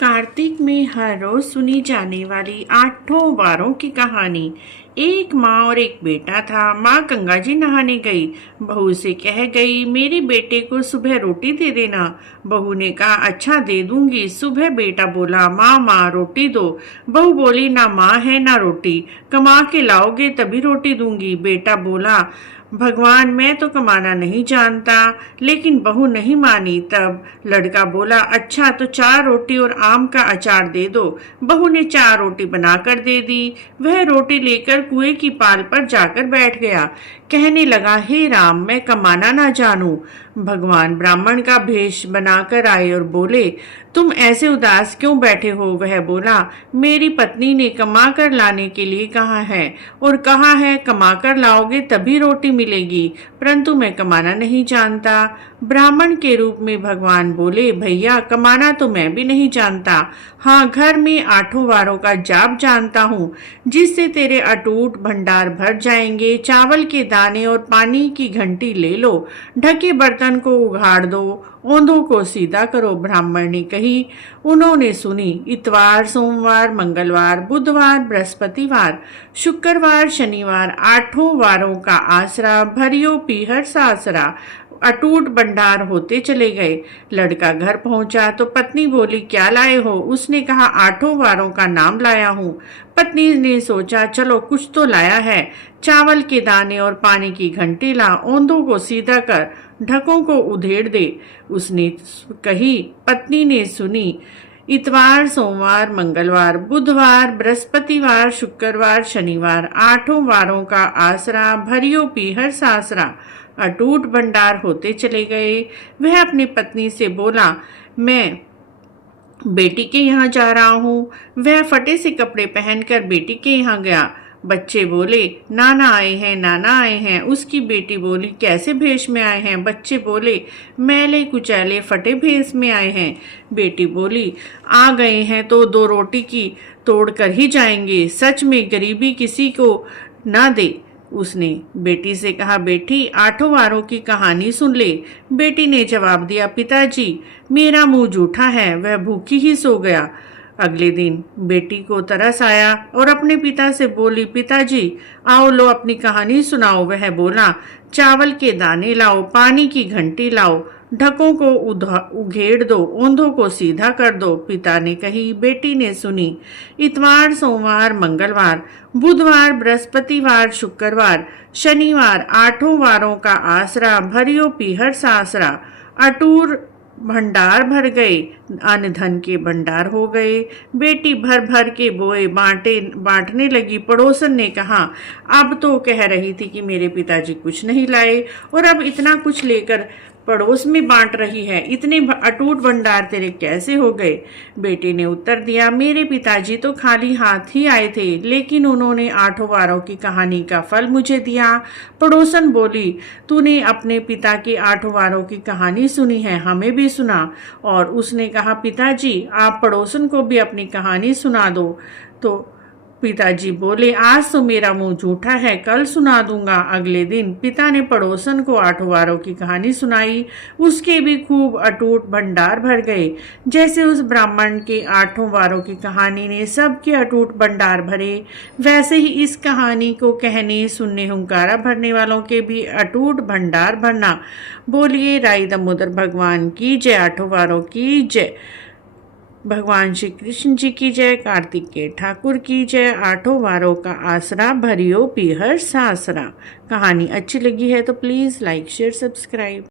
कार्तिक में हर रोज सुनी जाने वाली आठों वारों की कहानी। एक माँ और एक बेटा था। माँ गंगा जी नहाने गई। बहू से कह गई, मेरे बेटे को सुबह रोटी दे देना। बहू ने कहा, अच्छा दे दूंगी। सुबह बेटा बोला, माँ माँ रोटी दो। बहू बोली, ना माँ है ना रोटी, कमा के लाओगे तभी रोटी दूंगी। बेटा बोला, भगवान मैं तो कमाना नहीं जानता। लेकिन बहू नहीं मानी। तब लड़का बोला, अच्छा तो 4 रोटी और आम का अचार दे दो। बहू ने 4 रोटी बनाकर दे दी। वह रोटी लेकर कुएं की पाल पर जाकर बैठ गया। कहने लगा, हे राम, मैं कमाना ना जानूं। भगवान ब्राह्मण का भेष बनाकर आए और बोले, तुम ऐसे उदास क्यों बैठे हो? वह बोला, मेरी पत्नी ने कमा कर लाने के लिए कहा है और कहा है कमा कर लाओगे तभी रोटी मिलेगी, परंतु मैं कमाना नहीं जानता। ब्राह्मण के रूप में भगवान बोले, भैया कमाना तो मैं भी नहीं जानता, हाँ घर में 8 वारों का जाप जानता हूँ, जिससे तेरे अटूट भंडार भर जाएंगे। चावल के दाने और पानी की घंटी ले लो, ढके बर्तन को उघाड़ दो, ओंधों को सीधा करो। ब्राह्मण ने कही, उन्होंने सुनी। इतवार, सोमवार, मंगलवार, बुधवार, बृहस्पतिवार, शुक्रवार, शनिवार, 8 वारों का आसरा, भरियो पीहर सासरा, अटूट भंडार होते चले गए। लड़का घर पहुंचा तो पत्नी बोली, क्या लाए हो? उसने कहा, 8 वारों का नाम लाया हूँ। पत्नी ने सोचा, चलो कुछ तो लाया है। चावल के दाने और पानी की घंटी ला, ओंधों को सीधा कर, ढकों को उधेड़ दे। उसने कही। पत्नी ने सुनी। इतवार, सोमवार, मंगलवार, बुधवार, बृहस्पतिवार, शुक्रवार, शनिवार, 8 वारों का आसरा, भरियो पीहर सासरा, अटूट भंडार होते चले गए। वह अपनी पत्नी से बोला, मैं बेटी के यहाँ जा रहा हूँ। वह फटे से कपड़े पहनकर बेटी के यहाँ गया। बच्चे बोले, नाना आए हैं, नाना आए हैं। उसकी बेटी बोली, कैसे भेष में आए हैं? बच्चे बोले, मैले कुचैले फटे भेष में आए हैं। बेटी बोली, आ गए हैं तो 2 रोटी की तोड़ कर ही जाएंगे। सच में गरीबी किसी को ना दे। उसने बेटी से कहा, बेटी 8 वारों की कहानी सुन ले। बेटी ने जवाब दिया, पिताजी मेरा मुंह जूठा है। वह भूखी ही सो गया। अगले दिन बेटी को तरस आया और अपने पिता से बोली, पिताजी आओ लो अपनी कहानी सुनाओ। वह बोला, चावल के दाने लाओ, पानी की घंटी लाओ, ढकों को उघेड़ दो, ओंधों को सीधा कर दो। पिता ने कही, बेटी ने सुनी। इतवार, सोमवार, मंगलवार, बुधवार, बृहस्पतिवार, शुक्रवार, शनिवार, 8 वारों का आसरा, भरियो पीहर सासरा, अटूर भंडार भर गए, अन्न धन के भंडार हो गए। बेटी भर भर के बोए बांटने लगी। पड़ोसन ने कहा, अब तो कह रही थी कि मेरे पिताजी कुछ नहीं लाए और अब इतना कुछ लेकर पड़ोस में बांट रही है। इतने अटूट भंडार तेरे कैसे हो गए? बेटे ने उत्तर दिया, मेरे पिताजी तो खाली हाथ ही आए थे, लेकिन उन्होंने 8 वारों की कहानी का फल मुझे दिया। पड़ोसन बोली, तूने अपने पिता की 8 वारों की कहानी सुनी है? हमें भी सुना। और उसने कहा, पिताजी आप पड़ोसन को भी अपनी कहानी सुना दो। तो पिताजी बोले, आज तो मेरा मुंह झूठा है, कल सुना दूंगा। अगले दिन पिता ने पड़ोसन को 8 वारों की कहानी सुनाई। उसके भी खूब अटूट भंडार भर गए। जैसे उस ब्राह्मण के 8 वारों की कहानी ने सबके अटूट भंडार भरे, वैसे ही इस कहानी को कहने सुनने हुंकारा भरने वालों के भी अटूट भंडार भरना। बोलिए राई दामोदर भगवान की जय, 8 वारों की जय, भगवान श्री कृष्ण जी की जय, कार्तिक के ठाकुर की जय। 8 वारों का आसरा, भरियो पीहर सासरा। कहानी अच्छी लगी है तो प्लीज़ लाइक शेयर सब्सक्राइब।